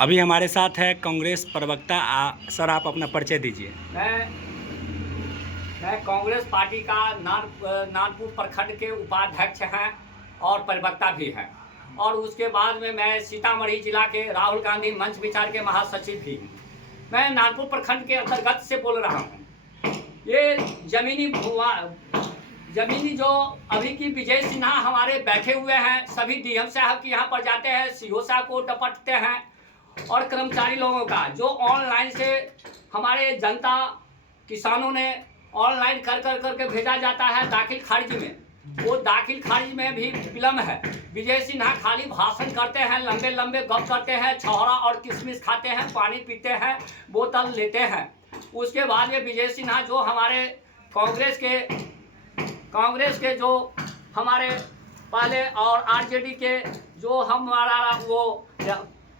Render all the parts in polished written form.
अभी हमारे साथ है कांग्रेस प्रवक्ता सर, आप अपना परिचय दीजिए। मैं कांग्रेस पार्टी का नानपुर प्रखंड के उपाध्यक्ष हैं और प्रवक्ता भी हैं, और उसके बाद में मैं सीतामढ़ी जिला के राहुल गांधी मंच विचार के महासचिव भी हूँ। मैं नानपुर प्रखंड के अंतर्गत से बोल रहा हूँ। ये जमीनी जो अभी की विजय सिन्हा हमारे बैठे हुए हैं, सभी डीएम साहब की यहाँ पर जाते हैं, सीओ साहब को डपटते हैं, और कर्मचारी लोगों का जो ऑनलाइन से हमारे जनता किसानों ने ऑनलाइन करके भेजा जाता है दाखिल खारिज में, वो दाखिल खारिज में भी विलम्ब है। विजय सिन्हा खाली भाषण करते हैं, लंबे लंबे गप करते हैं, छौरा और किशमिश खाते हैं, पानी पीते हैं, बोतल लेते हैं। उसके बाद में विजय सिन्हा जो हमारे कांग्रेस के जो हमारे पहले और आरजेडी के जो हमारा वो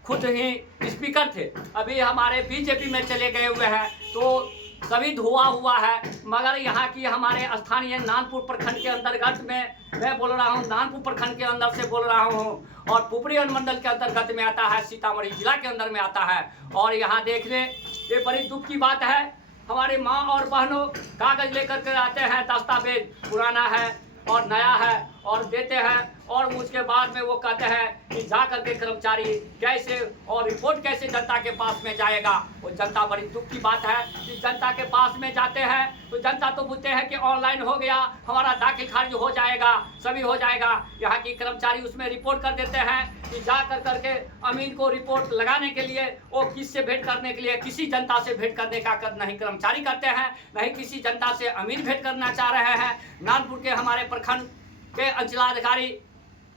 खुद ही स्पीकर थे, अभी हमारे बीजेपी में चले गए हुए हैं, तो सभी धुआं हुआ है। मगर यहाँ की हमारे स्थानीय नानपुर प्रखंड के अंतर्गत में मैं बोल रहा हूँ, नानपुर प्रखंड के अंदर से बोल रहा हूँ, और पुपरी अनुमंडल के अंतर्गत में आता है, सीतामढ़ी जिला के अंदर में आता है। और यहाँ देखने ये बड़ी दुख की बात है, हमारे माँ और बहनों कागज लेकर के आते हैं, दस्तावेज पुराना है और नया है और देते हैं, और उसके बाद में वो कहते हैं कि जा करके कर्मचारी कैसे और रिपोर्ट कैसे जनता के पास में जाएगा। वो जनता बड़ी दुख की बात है कि जनता के पास में जाते हैं तो जनता तो बोलते हैं कि ऑनलाइन हो गया, हमारा दाखिल खारिज हो जाएगा, सभी हो जाएगा। यहाँ की कर्मचारी उसमें रिपोर्ट कर देते हैं कि जा करके अमीन को रिपोर्ट लगाने के लिए, वो किससे भेंट करने के लिए, किसी जनता से भेंट करने का नहीं कर्मचारी करते हैं, नहीं किसी जनता से अमीन भेंट करना चाह रहे हैं। नानपुर के हमारे प्रखंड के अंचलाधिकारी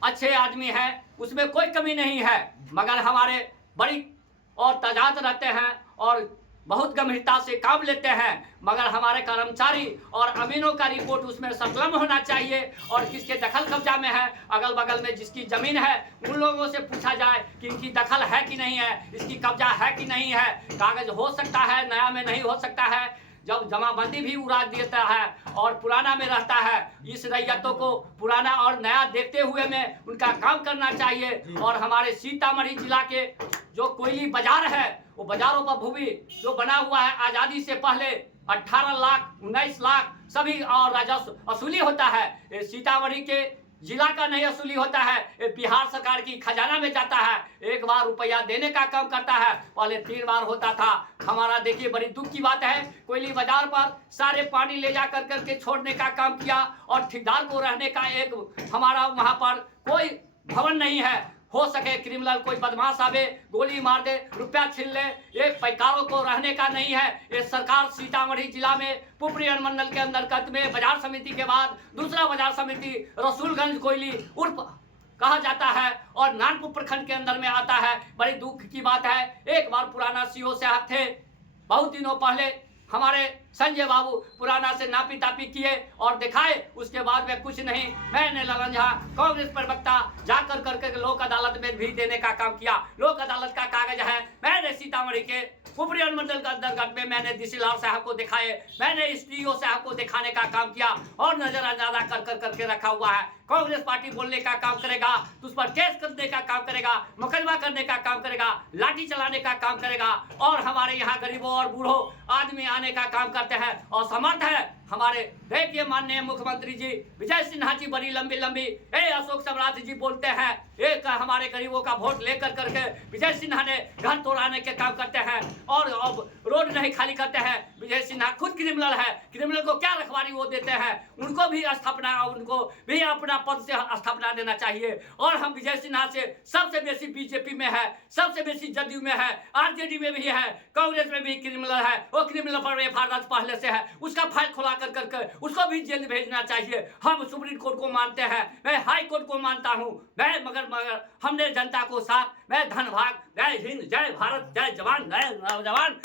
अच्छे आदमी हैं, उसमें कोई कमी नहीं है, मगर हमारे बड़ी और तजात रहते हैं और बहुत गंभीरता से काम लेते हैं, मगर हमारे कर्मचारी और अमीनों का रिपोर्ट उसमें संकलन होना चाहिए। और किसके दखल कब्जा में है, अगल बगल में जिसकी जमीन है उन लोगों से पूछा जाए कि इनकी दखल है कि नहीं है, इसकी कब्जा है कि नहीं है। कागज हो सकता है, नया में नहीं हो सकता है। जब जमाबंदी भी उड़ा देता है और पुराना में रहता है, इस रैयतों को पुराना और नया देखते हुए में उनका काम करना चाहिए। और हमारे सीतामढ़ी जिला के जो कोयली बाजार है, वो बाजारों पर भूमि जो बना हुआ है, आज़ादी से पहले 18 लाख 19 लाख सभी और राजस्व वसूली होता है। ये सीतामढ़ी के जिला का नहीं वसूली होता है, ये बिहार सरकार की खजाना में जाता है। एक बार रुपया देने का काम करता है, पहले 3 बार होता था। हमारा देखिए बड़ी दुख की बात है, कोयली बाजार पर सारे पानी ले जा करके छोड़ने का काम किया, और ठेकेदार को रहने का एक हमारा वहां पर कोई भवन नहीं है। हो सके क्रिमिनल कोई बदमाश आवे, गोली मार दे, रुपया छीन ले, ये पैकारों को रहने का नहीं है। ये सरकार सीतामढ़ी जिला में पुपरी अनुमंडल के अंतर्गत में बाजार समिति के बाद दूसरा बाजार समिति रसूलगंज कोयली उर्फ कहा जाता है, और नानपुर प्रखंड के अंदर में आता है। बड़ी दुख की बात है, एक बार पुराना सीओ साहब थे, बहुत दिनों पहले हमारे संजय बाबू पुराना से नापी तापी किए और दिखाए, उसके बाद में कुछ नहीं। मैंने ललन झा कांग्रेस प्रवक्ता जाकर करके लोक अदालत में भी देने का काम किया। लोक अदालत का कागज है, मैंने सीतामढ़ी के पुपरी अनुमंडल के अंतर्गत में मैंने डीसी लाल साहब को दिखाए, मैंने एसडीओ साहब को दिखाने का काम किया, और नजरअंदाजा करके रखा हुआ है। कांग्रेस पार्टी बोलने का काम करेगा तो उस पर केस करने का काम करेगा, मुकदमा करने का काम करेगा, लाठी चलाने का काम करेगा, और हमारे यहाँ गरीबों और बूढ़ों आदमी आने का काम करते हैं। और समर्थ है हमारे देखिए माननीय मुख्यमंत्री जी विजय सिन्हा जी, बड़ी लंबी लंबी अशोक सम्राट जी बोलते हैं, एक हमारे गरीबों का वोट लेकर करके विजय सिन्हा ने घर तोड़ाने के काम करते हैं, और अब रोड नहीं खाली करते हैं। विजय सिन्हा खुद क्रिमिनल है, क्रिमिनल को क्या रखवारी वो देते हैं, उनको भी स्थापना, उनको भी अपना पद से स्थापना देना चाहिए। और हम विजय सिन्हा से सबसे बेसी बीजेपी में है, सबसे बेसी जदयू में है, आरजेडी में भी है, कांग्रेस में भी क्रिमिनल है। वो क्रिमिनल पर एफआईआर पहले से है, उसका फाइल खुला करके उसको भी जेल भेजना चाहिए। हम सुप्रीम कोर्ट को मानते हैं, मैं हाई कोर्ट को मानता हूं, मैं मगर हमने जनता को साथ, मैं धन्यवाद। जय हिंद, जय भारत, जय जवान, जय नौजवान।